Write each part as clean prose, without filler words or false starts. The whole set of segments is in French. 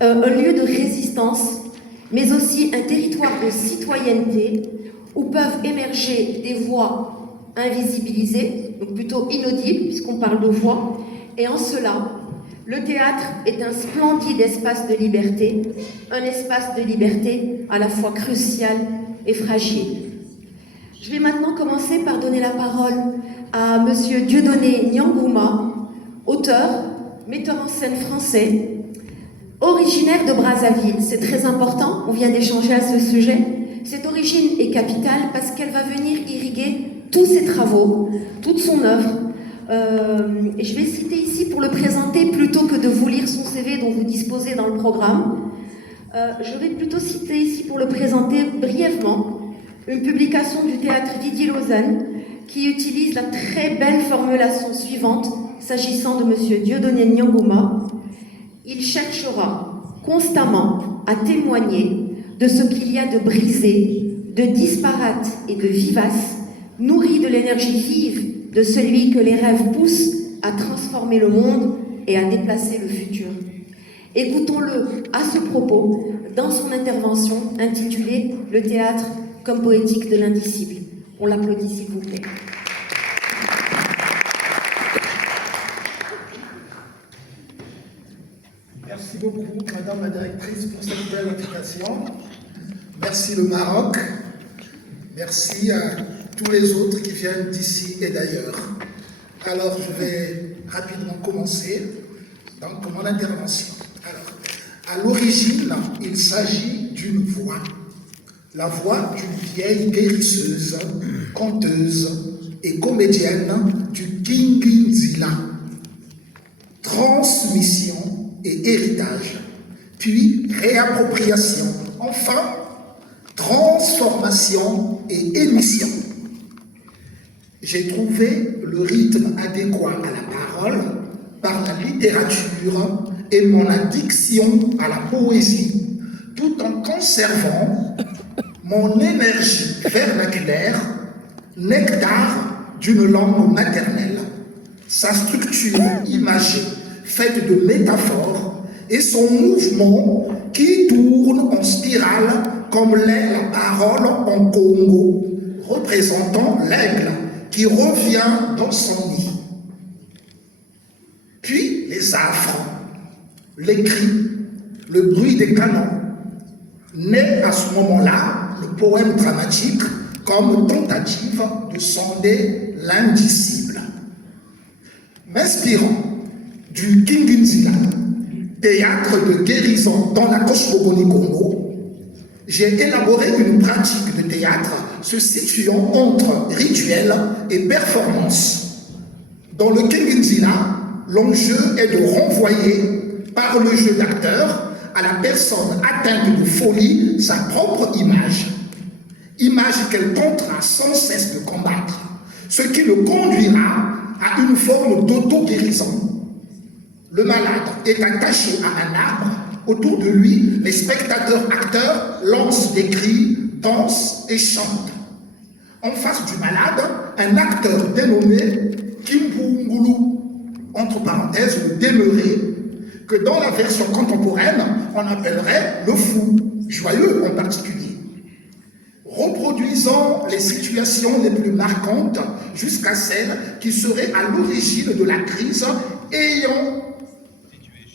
un lieu de résistance, mais aussi un territoire de citoyenneté où peuvent émerger des voix invisibilisées, donc plutôt inaudibles, puisqu'on parle de voix, et en cela, le théâtre est un splendide espace de liberté, un espace de liberté à la fois crucial et fragile. Je vais maintenant commencer par donner la parole à Monsieur Dieudonné Nyanguma, auteur, metteur en scène français, originaire de Brazzaville. C'est très important, on vient d'échanger à ce sujet. Cette origine est capitale parce qu'elle va venir irriguer tous ses travaux, toute son œuvre. Et je vais citer ici pour le présenter plutôt que de vous lire son CV dont vous disposez dans le programme. Je vais plutôt citer ici pour le présenter brièvement une publication du théâtre Didier Lausanne qui utilise la très belle formulation suivante s'agissant de Monsieur Dieudonné Nyanguma. Il cherchera constamment à témoigner de ce qu'il y a de brisé, de disparate et de vivace, nourri de l'énergie vive de celui que les rêves poussent à transformer le monde et à déplacer le futur. Écoutons-le à ce propos dans son intervention intitulée « Le théâtre comme poétique de l'indicible ». On l'applaudit s'il vous plaît. Merci beaucoup, Madame la Directrice, pour cette belle invitation. Merci le Maroc. Merci à tous les autres qui viennent d'ici et d'ailleurs. Alors, je vais rapidement commencer donc mon intervention. Alors, à l'origine, il s'agit d'une voix. La voix d'une vieille guérisseuse, conteuse et comédienne du Kinginzila. Transmission et héritage, puis réappropriation, enfin transformation et émission. J'ai trouvé le rythme adéquat à la parole par la littérature et mon addiction à la poésie, tout en conservant mon énergie vernaculaire, nectar d'une langue maternelle, sa structure imagée faite de métaphores et son mouvement qui tourne en spirale comme l'est la parole en Congo, représentant l'aigle qui revient dans son nid. Puis les affres, les cris, le bruit des canons. Naît à ce moment-là le poème dramatique comme tentative de sonder l'indicible. M'inspirant du Kinginzila, théâtre de guérison dans la cosmogonie Congo, j'ai élaboré une pratique de théâtre se situant entre rituel et performance. Dans le Kinginzila, l'enjeu est de renvoyer par le jeu d'acteur à la personne atteinte de folie sa propre image. Image qu'elle tentera sans cesse de combattre, ce qui le conduira à une forme d'auto-guérison. Le malade est attaché à un arbre. Autour de lui, les spectateurs-acteurs lancent des cris, dansent et chantent. En face du malade, un acteur dénommé Kimpungulu, entre parenthèses le demeuré, que dans la version contemporaine, on appellerait le fou, joyeux en particulier. Reproduisant les situations les plus marquantes jusqu'à celles qui seraient à l'origine de la crise ayant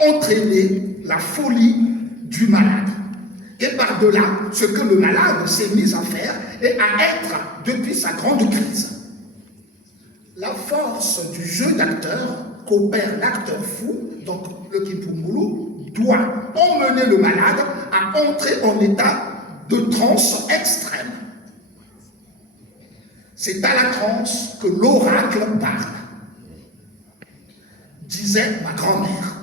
entraîner la folie du malade. Et par-delà, ce que le malade s'est mis à faire et à être depuis sa grande crise. La force du jeu d'acteur qu'opère l'acteur fou, donc le Kimpungulu, doit emmener le malade à entrer en état de transe extrême. C'est à la transe que l'oracle parle, disait ma grand-mère.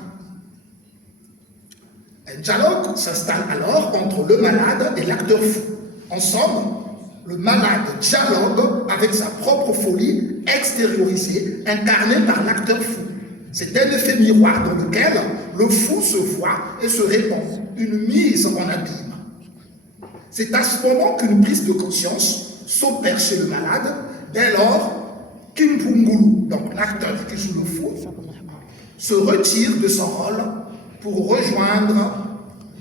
Un dialogue s'installe alors entre le malade et l'acteur fou. En somme, le malade dialogue avec sa propre folie extériorisée, incarnée par l'acteur fou. C'est un effet miroir dans lequel le fou se voit et se répand, une mise en abîme. C'est à ce moment qu'une prise de conscience s'opère chez le malade. Dès lors, Kimpungulu, donc l'acteur qui joue le fou, se retire de son rôle pour rejoindre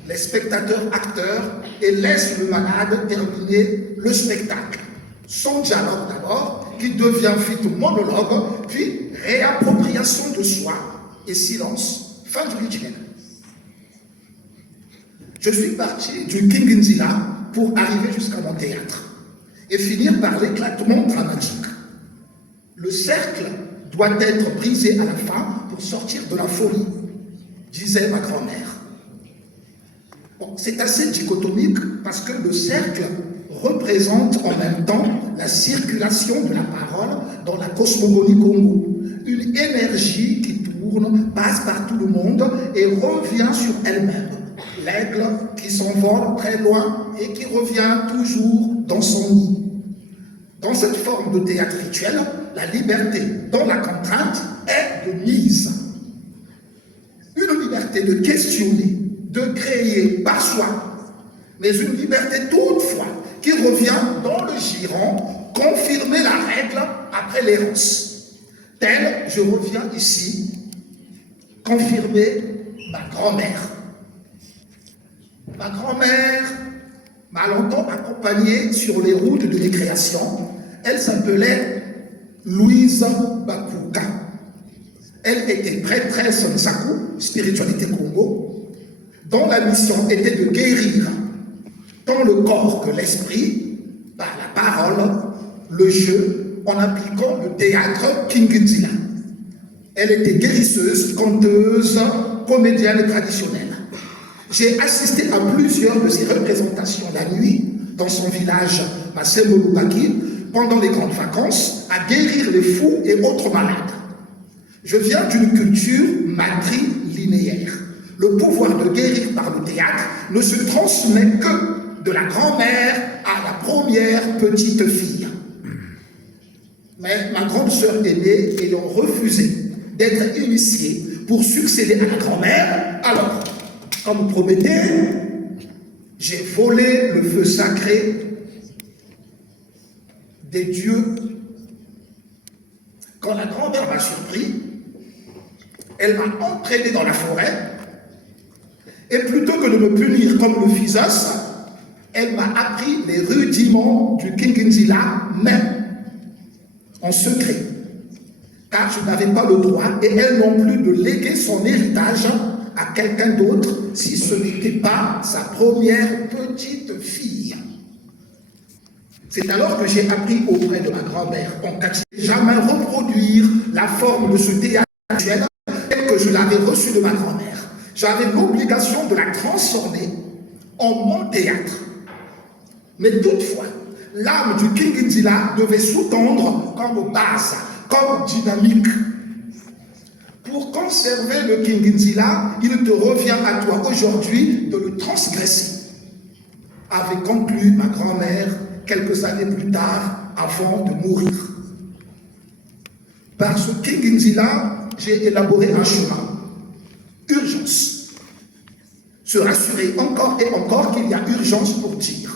les spectateurs-acteurs et laisse le malade terminer le spectacle. Son dialogue d'abord, qui devient vite monologue, puis réappropriation de soi et silence, fin du rituel. Je suis parti du Kingenzila pour arriver jusqu'à mon théâtre et finir par l'éclatement dramatique. Le cercle doit être brisé à la fin pour sortir de la folie, disait ma grand-mère. Bon, c'est assez dichotomique parce que le cercle représente en même temps la circulation de la parole dans la cosmogonie Congo. Une énergie qui tourne, passe par tout le monde et revient sur elle-même. L'aigle qui s'envole très loin et qui revient toujours dans son nid. Dans cette forme de théâtre rituel, la liberté dans la contrainte est de mise. Une liberté de questionner, de créer par soi, mais une liberté toutefois qui revient dans le giron, confirmer la règle après l'errance. Tel, je reviens ici, confirmer ma grand-mère. Ma grand-mère m'a longtemps accompagnée sur les routes de récréation. Elle s'appelait Louise Bakuka. Elle était prêtresse Nsaku, spiritualité Congo, dont la mission était de guérir tant le corps que l'esprit par la parole, le jeu, en appliquant le théâtre Kingenzila. Elle était guérisseuse, conteuse, comédienne traditionnelle. J'ai assisté à plusieurs de ses représentations la nuit dans son village Masemolubaki pendant les grandes vacances à guérir les fous et autres malades. Je viens d'une culture matrilinéaire. Le pouvoir de guérir par le théâtre ne se transmet que de la grand-mère à la première petite fille. Mais ma grande sœur aînée ayant refusé d'être initiée pour succéder à la grand-mère, alors, comme prometté, j'ai volé le feu sacré des dieux. Quand la grand-mère m'a surpris, elle m'a entraîné dans la forêt et plutôt que de me punir comme le Physos, elle m'a appris les rudiments du Kingenzila même en secret, car je n'avais pas le droit et elle non plus de léguer son héritage à quelqu'un d'autre si ce n'était pas sa première petite fille. C'est alors que j'ai appris auprès de ma grand-mère en Kati jamais reproduire la forme de ce théâtre tel que je l'avais reçu de ma grand-mère. J'avais l'obligation de la transformer en mon théâtre. Mais toutefois, l'âme du Kingenzila devait sous-tendre comme base, comme dynamique. Pour conserver le Kingenzila, il te revient à toi aujourd'hui de le transgresser. Avait conclu ma grand-mère quelques années plus tard, avant de mourir. Par ce Kingenzila, j'ai élaboré un chemin. Urgence. Se rassurer encore et encore qu'il y a urgence pour dire.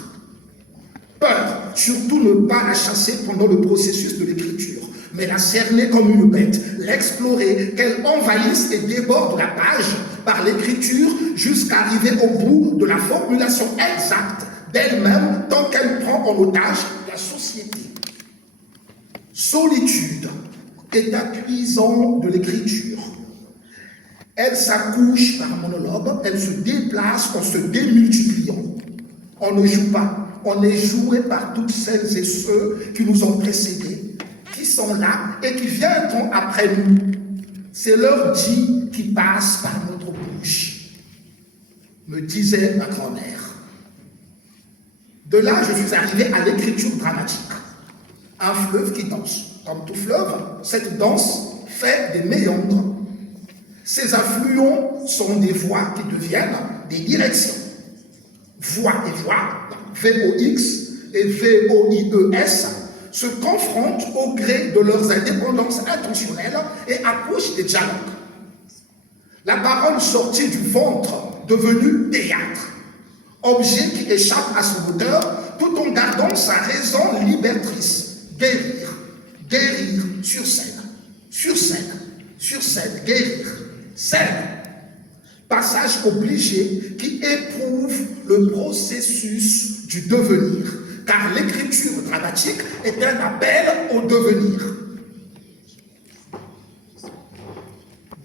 Peur, surtout ne pas la chasser pendant le processus de l'écriture, mais la cerner comme une bête, l'explorer, qu'elle envahisse et déborde la page par l'écriture jusqu'à arriver au bout de la formulation exacte d'elle-même tant qu'elle prend en otage la société. Solitude, état cuisant de l'écriture. Elle s'accouche par monologue, elle se déplace en se démultipliant. On ne joue pas. On est joué par toutes celles et ceux qui nous ont précédés, qui sont là et qui viendront après nous. C'est leur dit qui passe par notre bouche, me disait ma grand-mère. De là, je suis arrivé à l'écriture dramatique. Un fleuve qui danse. Comme tout fleuve, cette danse fait des méandres. Ces affluents sont des voies qui deviennent des directions. Voix et voix, VOX et VOIES, se confrontent au gré de leurs indépendances intentionnelles et accouchent des dialogues. La parole sortie du ventre, devenue théâtre, objet qui échappe à son auteur, tout en gardant sa raison libératrice. Guérir, guérir sur scène, sur scène, sur scène, guérir, scène. Passage obligé qui éprouve le processus du devenir, car l'écriture dramatique est un appel au devenir.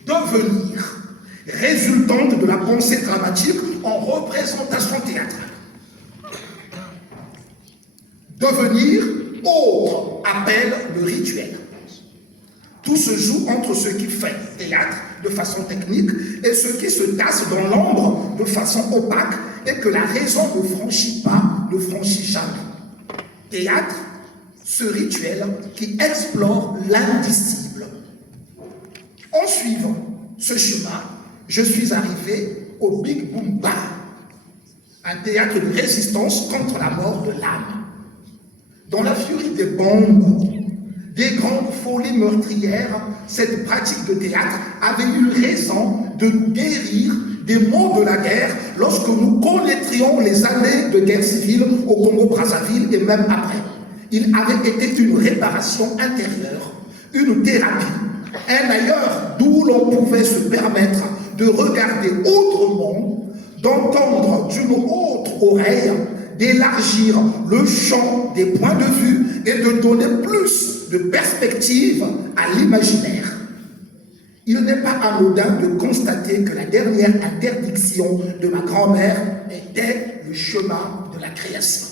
Devenir, résultante de la pensée dramatique en représentation théâtrale. Devenir, autre appelle le rituel. Tout se joue entre ce qui fait théâtre de façon technique et ce qui se tasse dans l'ombre de façon opaque et que la raison ne franchit pas, ne franchit jamais. Théâtre, ce rituel qui explore l'indicible. En suivant ce chemin, je suis arrivé au Big Boom Bar, un théâtre de résistance contre la mort de l'âme. Dans la furie des bombes, des grandes folies meurtrières, cette pratique de théâtre avait eu raison de nous guérir des maux de la guerre lorsque nous connaîtrions les années de guerre civile au Congo-Brazzaville et même après. Il avait été une réparation intérieure, une thérapie, un ailleurs d'où l'on pouvait se permettre de regarder autrement, d'entendre d'une autre oreille, d'élargir le champ des points de vue et de donner plus de perspective à l'imaginaire. Il n'est pas anodin de constater que la dernière interdiction de ma grand-mère était le chemin de la création.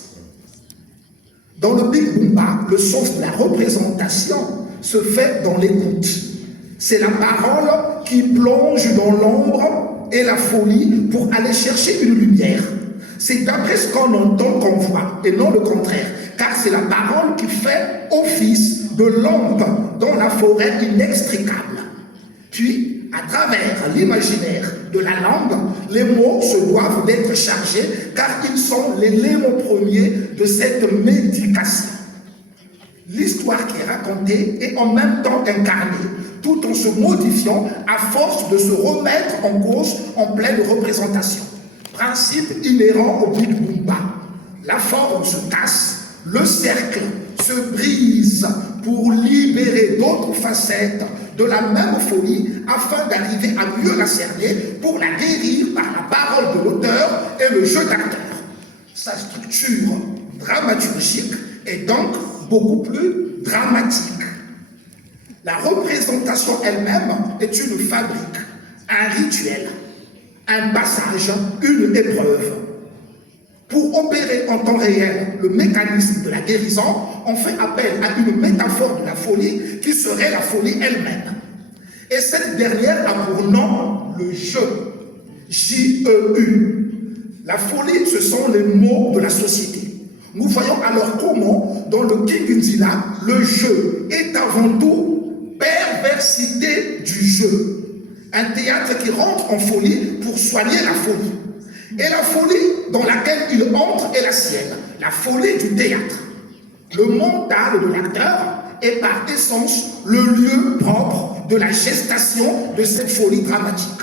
Dans le Big Boomba, le sens de la représentation se fait dans l'écoute. C'est la parole qui plonge dans l'ombre et la folie pour aller chercher une lumière. C'est d'après ce qu'on entend qu'on voit, et non le contraire, car c'est la parole qui fait office de lampe dans la forêt inextricable. Puis, à travers l'imaginaire de la langue, les mots se doivent d'être chargés, car ils sont l'élément premier de cette médication. L'histoire qui est racontée est en même temps incarnée, tout en se modifiant à force de se remettre en cause en pleine représentation. Principe inhérent au Big Boomba. La forme se casse, le cercle se brise pour libérer d'autres facettes de la même folie afin d'arriver à mieux la cerner pour la guérir par la parole de l'auteur et le jeu d'acteur. Sa structure dramaturgique est donc beaucoup plus dramatique. La représentation elle-même est une fabrique, un rituel, un passage, une épreuve. Pour opérer en temps réel le mécanisme de la guérison, on fait appel à une métaphore de la folie qui serait la folie elle-même. Et cette dernière a pour nom le jeu, J-E-U. La folie, ce sont les mots de la société. Nous voyons alors comment, dans le Kigunzila, le jeu est avant tout perversité du jeu. Un théâtre qui rentre en folie pour soigner la folie. Et la folie dans laquelle il entre est la sienne, la folie du théâtre. Le mental de l'acteur est par essence le lieu propre de la gestation de cette folie dramatique.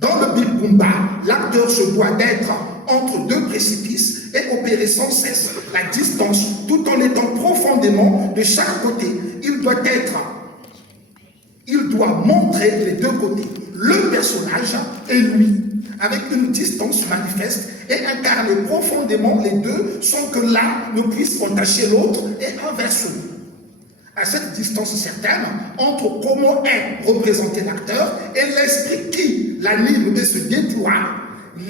Dans le Big Boomba, l'acteur se doit d'être entre deux précipices et opérer sans cesse la distance tout en étant profondément de chaque côté. Il doit montrer les deux côtés, le personnage et lui, avec une distance manifeste et incarner profondément les deux sans que l'un ne puisse entacher l'autre et inversement. À cette distance certaine, entre comment est représenté l'acteur et l'esprit qui l'anime et se déploie,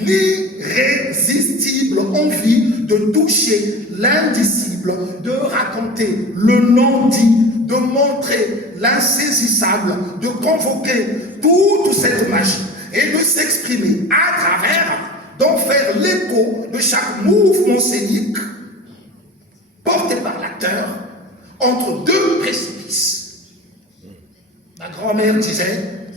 l'irrésistible envie de toucher l'indicible, de raconter le non-dit, de montrer l'insaisissable, de convoquer toute cette magie et de s'exprimer à travers, d'en faire l'écho de chaque mouvement scénique porté par l'acteur entre deux précipices. Ma grand-mère disait,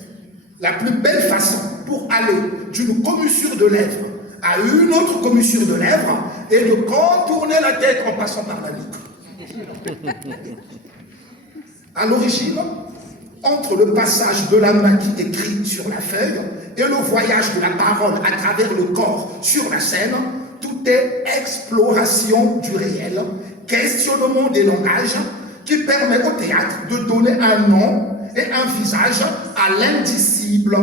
la plus belle façon pour aller d'une commissure de lèvres à une autre commissure de lèvres est de contourner la tête en passant par la nuque. À l'origine, entre le passage de la main qui écrit sur la feuille et le voyage de la parole à travers le corps sur la scène, tout est exploration du réel, questionnement des langages qui permet au théâtre de donner un nom et un visage à l'indicible,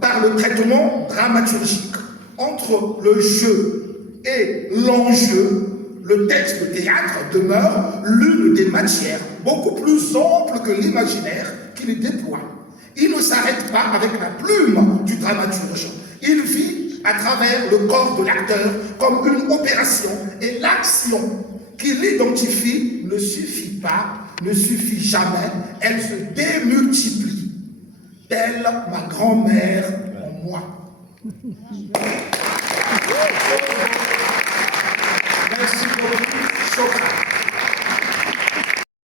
par le traitement dramaturgique. Entre le jeu et l'enjeu, le texte de théâtre demeure l'une des matières beaucoup plus amples que l'imaginaire qu'il déploie. Il ne s'arrête pas avec la plume du dramaturge. Il vit à travers le corps de l'acteur comme une opération, et l'action qui l'identifie ne suffit pas, ne suffit jamais, elle se démultiplie, telle ma grand-mère en moi. Merci beaucoup, Chopin.